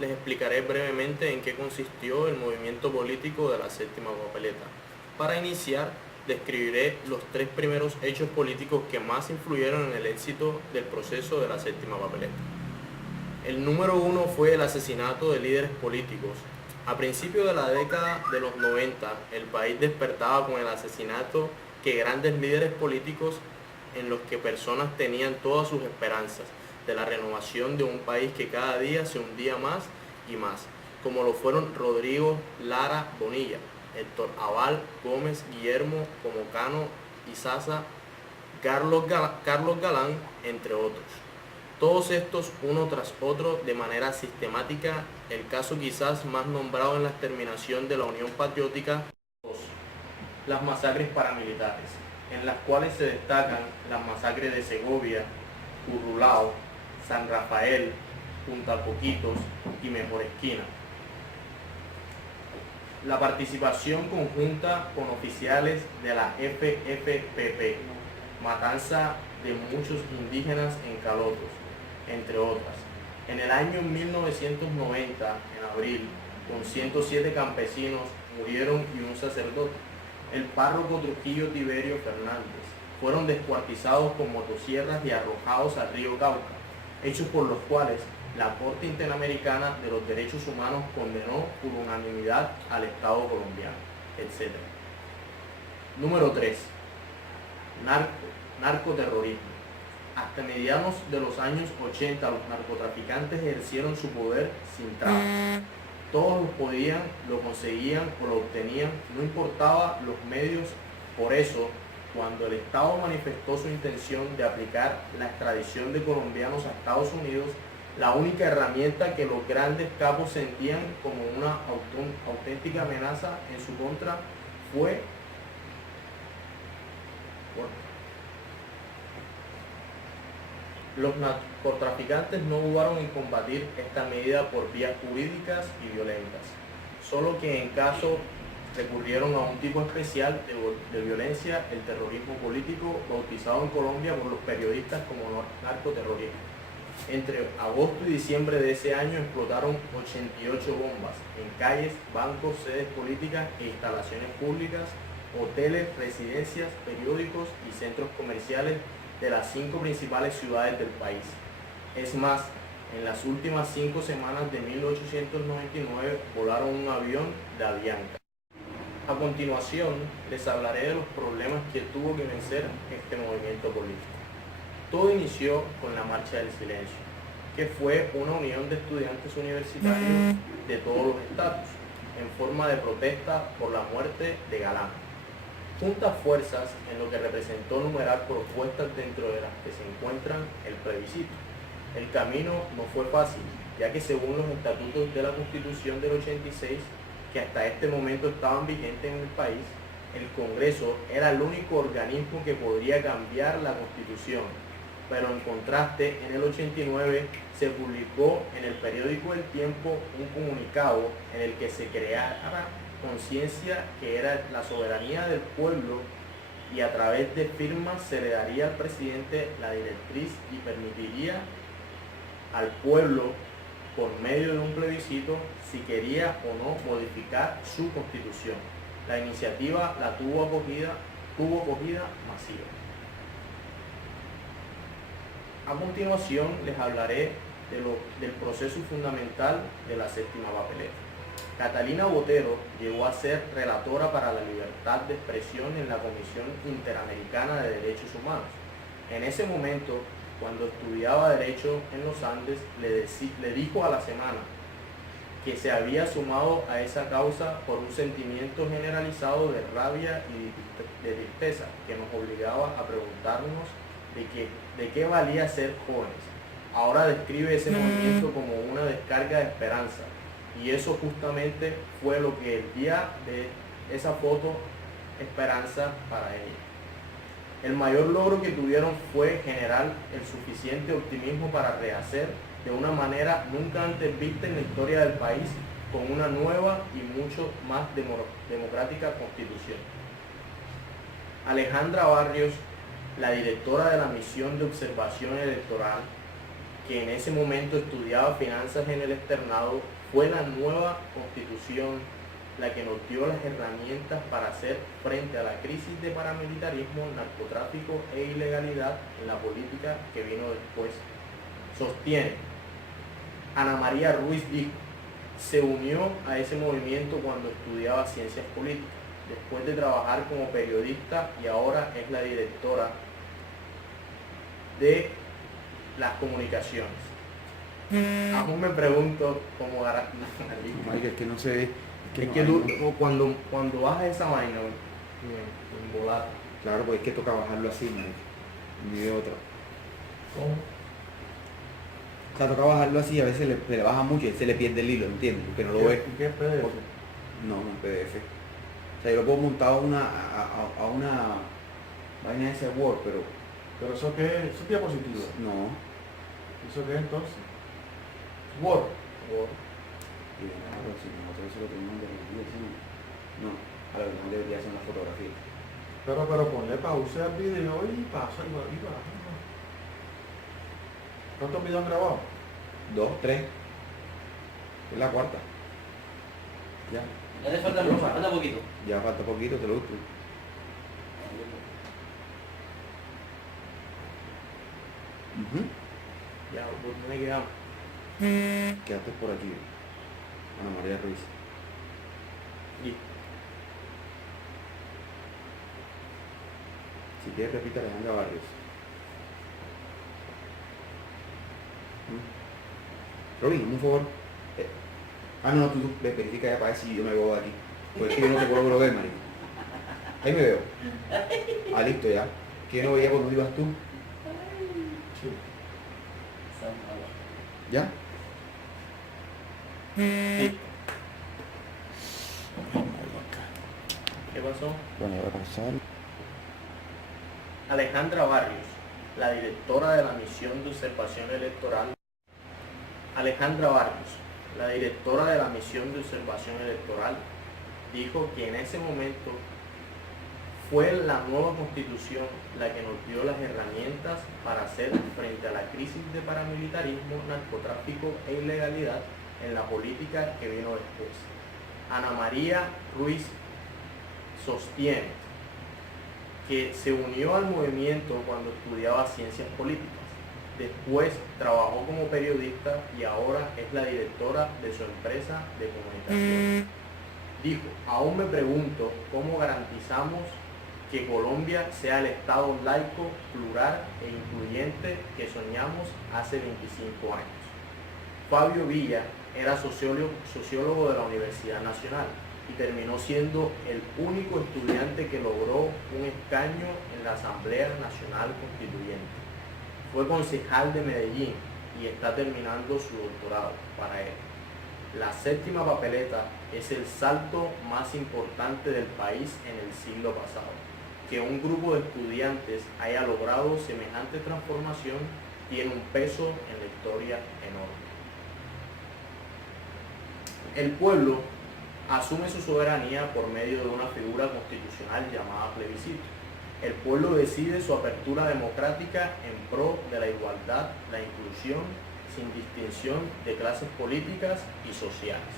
Les explicaré brevemente en qué consistió el movimiento político de la séptima papeleta. Para iniciar, describiré los tres primeros hechos políticos que más influyeron en el éxito del proceso de la séptima papeleta. El número uno fue el asesinato de líderes políticos. A principios de la década de los 90, el país despertaba con el asesinato que grandes líderes políticos en los que personas tenían todas sus esperanzas de la renovación de un país que cada día se hundía más y más, como lo fueron Rodrigo Lara Bonilla, Héctor Abal Gómez, Guillermo Comocano Izaza, Carlos Galán, entre otros. Todos estos uno tras otro de manera sistemática, el caso quizás más nombrado en la exterminación de la Unión Patriótica, las masacres paramilitares, en las cuales se destacan las masacres de Segovia, Currulao, San Rafael, Punta Poquitos y Mejor Esquina. La participación conjunta con oficiales de la FFPP, matanza de muchos indígenas en Calotos, entre otras. En el año 1990, en abril, con 107 campesinos murieron y un sacerdote, el párroco Trujillo Tiberio Fernández, fueron descuartizados con motosierras y arrojados al río Cauca, hechos por los cuales la Corte Interamericana de los Derechos Humanos condenó por unanimidad al Estado colombiano, etc. Número 3. Narcoterrorismo. Hasta mediados de los años 80, los narcotraficantes ejercieron su poder sin trabas. Todos lo podían, lo conseguían o lo obtenían, no importaba los medios. Por eso, cuando el Estado manifestó su intención de aplicar la extradición de colombianos a Estados Unidos, la única herramienta que los grandes capos sentían como una auténtica amenaza en su contra fue los narcotraficantes no dudaron en combatir esta medida por vías jurídicas y violentas, solo que en caso recurrieron a un tipo especial de violencia, el terrorismo político, bautizado en Colombia por los periodistas como narcoterrorismo. Entre agosto y diciembre de ese año explotaron 88 bombas en calles, bancos, sedes políticas e instalaciones públicas, hoteles, residencias, periódicos y centros comerciales de las 5 principales ciudades del país. Es más, en las últimas 5 semanas de 1899 volaron un avión de Avianca. A continuación, les hablaré de los problemas que tuvo que vencer este movimiento político. Todo inició con la Marcha del Silencio, que fue una unión de estudiantes universitarios de todos los estados, en forma de protesta por la muerte de Galán. Juntas fuerzas en lo que representó numerar propuestas dentro de las que se encuentran el plebiscito. El camino no fue fácil, ya que según los estatutos de la Constitución del 86, que hasta este momento estaban vigentes en el país, el Congreso era el único organismo que podría cambiar la Constitución. Pero en contraste, en el 89 se publicó en el periódico El Tiempo un comunicado en el que se creara conciencia que era la soberanía del pueblo y a través de firmas se le daría al presidente la directriz y permitiría al pueblo, por medio de un plebiscito, si quería o no modificar su constitución. La iniciativa la tuvo acogida masiva. A continuación les hablaré del proceso fundamental de la séptima papeleta. Catalina Botero llegó a ser relatora para la libertad de expresión en la Comisión Interamericana de Derechos Humanos. En ese momento, cuando estudiaba Derecho en los Andes, le dijo a La Semana que se había sumado a esa causa por un sentimiento generalizado de rabia y de tristeza que nos obligaba a preguntarnos de qué valía ser jóvenes. Ahora describe ese movimiento como una descarga de esperanza, y eso justamente fue lo que el día de esa foto esperanza para ella. El mayor logro que tuvieron fue generar el suficiente optimismo para rehacer de una manera nunca antes vista en la historia del país, con una nueva y mucho más democrática constitución. Alejandra Barrios, la directora de la Misión de Observación Electoral, que en ese momento estudiaba finanzas en el externado, fue la nueva constitución la que nos dio las herramientas para hacer frente a la crisis de paramilitarismo, narcotráfico e ilegalidad en la política que vino después. Sostiene, Ana María Ruiz dijo, se unió a ese movimiento cuando estudiaba ciencias políticas, después de trabajar como periodista y ahora es la directora de las comunicaciones. Aún me pregunto cómo hará. Marica, es que no se ve. Es que tú, cuando bajas esa vaina, en volada. Claro, pues es que toca bajarlo así, marica. Ni de otra. ¿Cómo? O sea, toca bajarlo así, a veces se le baja mucho y se le pierde el hilo, ¿entiendes? Porque no lo ve. ¿Qué es PDF? No, no es PDF. O sea, yo lo puedo montar a una vaina de ese Word, pero Pero eso qué es, eso es diapositiva. no. ¿Eso qué es entonces? Word. Y claro, si nosotros eso lo tenemos de repetido, sí. No, a lo mejor debería ser una fotografía. Pero ponle pausa al video y pasa y baja. ¿Cuántos videos han grabado? 2, 3. Es la cuarta. Ya. Ya le falta mucho, falta poquito. Ya falta poquito, te lo último. Ya, ¿dónde quedamos? Quédate por aquí. Ana María Ruiz. Listo. Si quieres, repite Alejandra Barrios. Robin, un favor. No, tú verifica ya para ver si yo me veo de aquí. Porque es que yo no te puedo ver, marico. Ahí me veo. Listo ya. ¿Quién no veía cuando ibas tú? Sí. ¿Ya? Sí. ¿Qué pasó? Bueno, voy a pasar. Alejandra Barrios, la directora de la misión de observación electoral. Alejandra Barrios, la directora de la misión de observación electoral, dijo que en ese momento fue la nueva constitución la que nos dio las herramientas para hacer frente a la crisis de paramilitarismo, narcotráfico e ilegalidad en la política que vino después. Ana María Ruiz sostiene que se unió al movimiento cuando estudiaba ciencias políticas. Después trabajó como periodista y ahora es la directora de su empresa de comunicación. Dijo, aún me pregunto cómo garantizamos que Colombia sea el Estado laico, plural e incluyente que soñamos hace 25 años. Fabio Villa era sociólogo de la Universidad Nacional y terminó siendo el único estudiante que logró un escaño en la Asamblea Nacional Constituyente. Fue concejal de Medellín y está terminando su doctorado para él. La séptima papeleta es el salto más importante del país en el siglo pasado. Que un grupo de estudiantes haya logrado semejante transformación tiene un peso en la historia enorme. El pueblo asume su soberanía por medio de una figura constitucional llamada plebiscito. El pueblo decide su apertura democrática en pro de la igualdad, la inclusión, sin distinción de clases políticas y sociales.